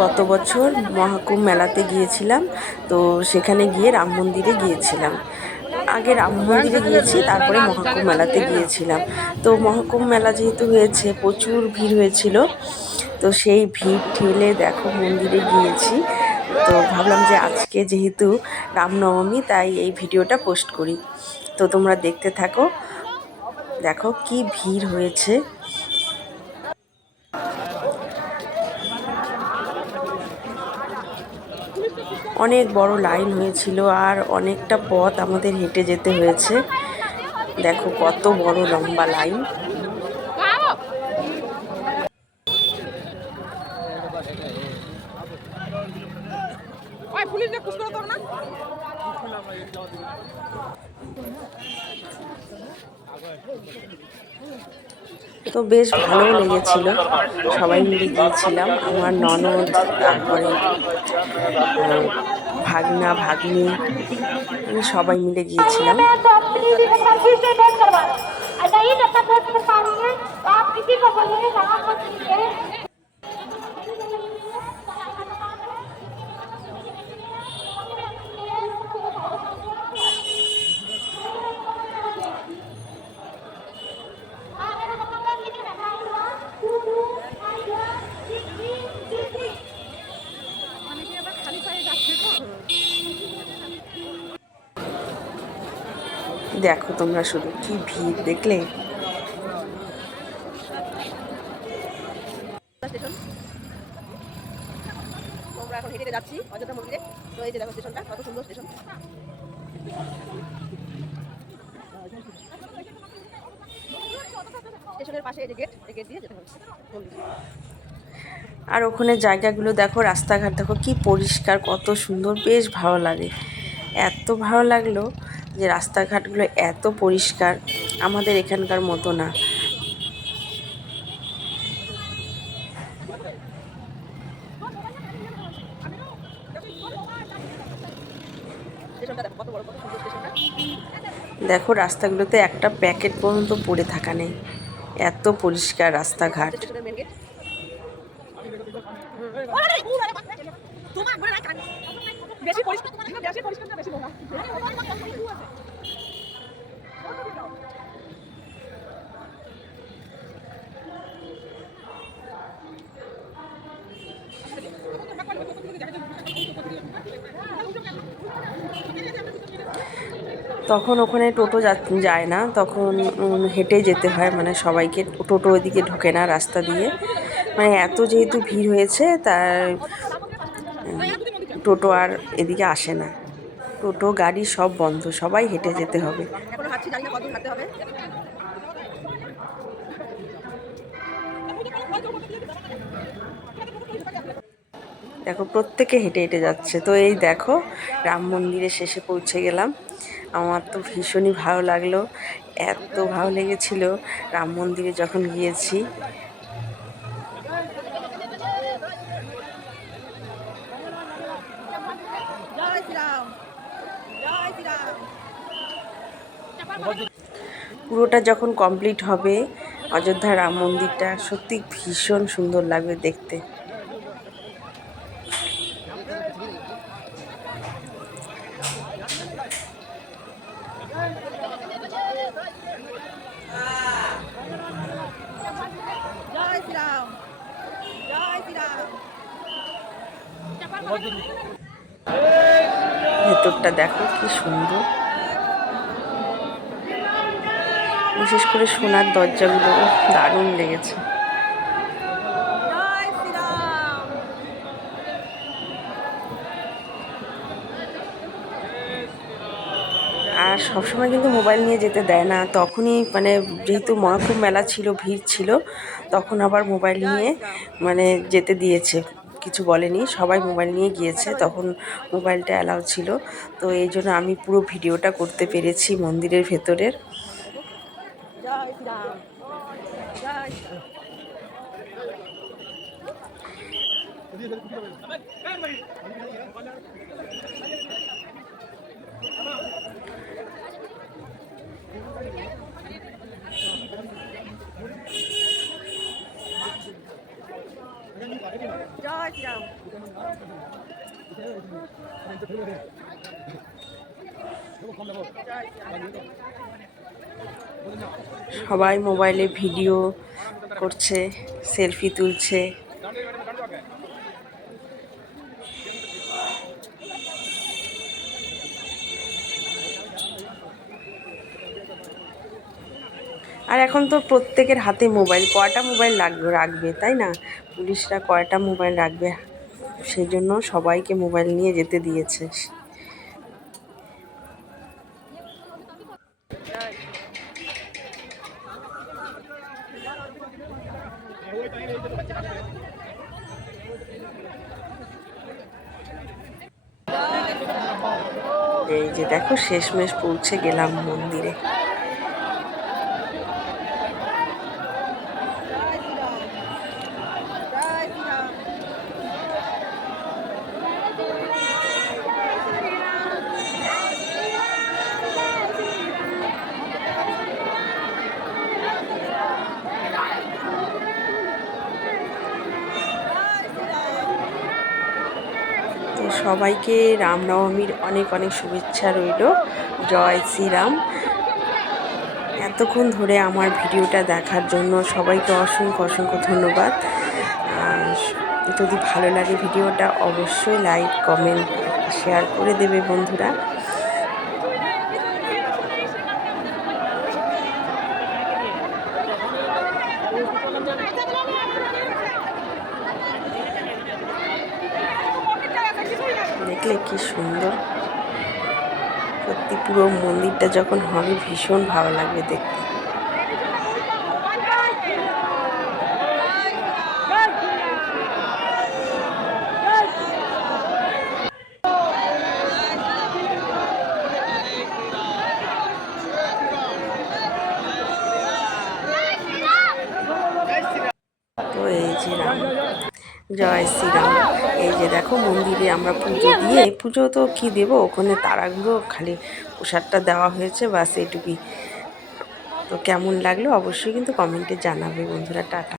গত বছর মহাকুম্ভ মেলাতে গিয়েছিলাম, তো সেখানে গিয়ে রাম মন্দিরে গিয়েছিলাম। আগে রাম মন্দিরে গিয়েছি, তারপরে মহাকুম্ভ মেলাতে গিয়েছিলাম। তো মহাকুম্ভ মেলা যেহেতু হয়েছে, প্রচুর ভিড় হয়েছিল, তো সেই ভিড় ঠেলে দেখো মন্দিরে গিয়েছি। তো ভাবলাম যে আজকে যেহেতু রামনবমী, তাই এই ভিডিওটা পোস্ট করি। তো তোমরা দেখতে থাকো, দেখো কি ভিড় হয়েছে। অনেক বড় লাইন হয়েছিল, আর অনেকটা পথ আমাদের হেঁটে যেতে হয়েছে। দেখো কত বড় লম্বা লাইন। তো বেশ ভালো লেগেছিল, সবাই মিলে গিয়েছিলাম। আমার ননদ, তারপরে ভাগনা ভাগ্নি, মানে সবাই মিলে গিয়েছিলাম। দেখো তোমরা শুধু কি ভিড় দেখলে। আমরা এখন হেঁটে যাচ্ছি অযোধ্যা মন্দিরে। তো এই যে দেখো স্টেশনটা, কত সুন্দর স্টেশন। স্টেশনের পাশে এই যে গেট, এই গেট দিয়ে যেতে হবে মন্দির। আর ওখানে জায়গাগুলো দেখো, রাস্তাঘাট দেখো কি পরিষ্কার, কত সুন্দর, বেশ ভালো লাগে। এত ভালো লাগলো যে রাস্তাঘাটগুলো এত পরিষ্কার, আমাদের এখানকার মতো না। স্টেশনটা দেখো কত বড়, কত সুন্দর স্টেশনটা। দেখো রাস্তাগুলোতে একটা প্যাকেট পর্যন্ত পড়ে থাকা নেই, এত পরিষ্কার রাস্তাঘাট। স্টেশনের মেন গেট। বেশি পরিষ্কার, বেশি পরিষ্কার না, বেশি নোংরা। তখন ওখানে টোটো যায় না, তখন হেঁটে যেতে হয়, মানে সবাইকে। টোটো ওইদিকে ঢোকে না রাস্তা দিয়ে, মানে এত যেহেতু ভিড় হয়েছে, তার টোটো আর এদিকে আসে না। টোটো গাড়ি সব বন্ধ, সবাই হেঁটে যেতে হবে। এখনো হাঁটছি, জানি না কতদূর হাঁটতে হবে। দেখো প্রত্যেকে হেঁটে হেঁটে যাচ্ছে। তো এই দেখো রাম মন্দিরের শেষে পৌঁছে গেলাম। আমার তো ভীষণই ভালো লাগলো, এত ভালো লেগেছিল রাম মন্দিরে যখন গিয়েছি। জয় শ্রীরাম, জয় শ্রীরাম। পুরোটা যখন কমপ্লিট হবে অযোধ্যা রাম মন্দিরটা, সত্যি ভীষণ সুন্দর লাগবে দেখতে। জয় শ্রীরাম, জয় শ্রীরাম। ভেতরটা দেখো কি সুন্দর, বিশেষ করে সোনার দরজাগুলো দারুণ লেগেছে। জয় শ্রীরাম। আর সবসময় কিন্তু মোবাইল নিয়ে যেতে দেয় না, তখনই মানে যেহেতু মহাকুম্ভ মেলা ছিল, ভিড় ছিল, তখন আবার মোবাইল নিয়ে মানে যেতে দিয়েছে, কিছু বলেনি। সবাই মোবাইল নিয়ে গিয়েছে, তখন মোবাইলটা অ্যালাউ ছিল। তো এই জন্য আমি পুরো ভিডিওটা করতে পেরেছি মন্দিরের ভেতরের। জয় শ্রীরাম, জয় শ্রীরাম। জয় জয় শ্রীরাম। সবাই মোবাইলে ভিডিও করছে, সেলফি তুলছে। আর এখন তো প্রত্যেকের হাতে মোবাইল, কয়টা মোবাইল রাখবে তাই না? পুলিশরা কয়টা মোবাইল রাখবে, সেই জন্য সবাইকে মোবাইল নিয়ে যেতে দিয়েছে। এই যে দেখো শেষমেশ পৌঁছে গেলাম মন্দিরে। তো সবাইকে রামনবমীর অনেক অনেক শুভেচ্ছা রইল। জয় শ্রীরাম। এতক্ষণ ধরে আমার ভিডিওটা দেখার জন্য সবাইকে অসংখ্য অসংখ্য ধন্যবাদ। যদি ভালো লাগে ভিডিওটা অবশ্যই লাইক, কমেন্ট, শেয়ার করে দেবে বন্ধুরা। দেখলে কি সুন্দর, সত্যি পুরো মন্দিরটা যখন হবে ভীষণ ভালো লাগবে দেখতে। তো এই যে রাম, জয় শ্রীরাম। এই যে দেখো মন্দিরে আমরা পুজো দিয়ে, পুজো তো কি দেব, ওখানে তারাগুলো খালি প্রসাদটা দেওয়া হয়েছে, বাস এইটুকুই। তো কেমন লাগলো অবশ্যই কিন্তু কমেন্টে জানাবে বন্ধুরা। টাটা।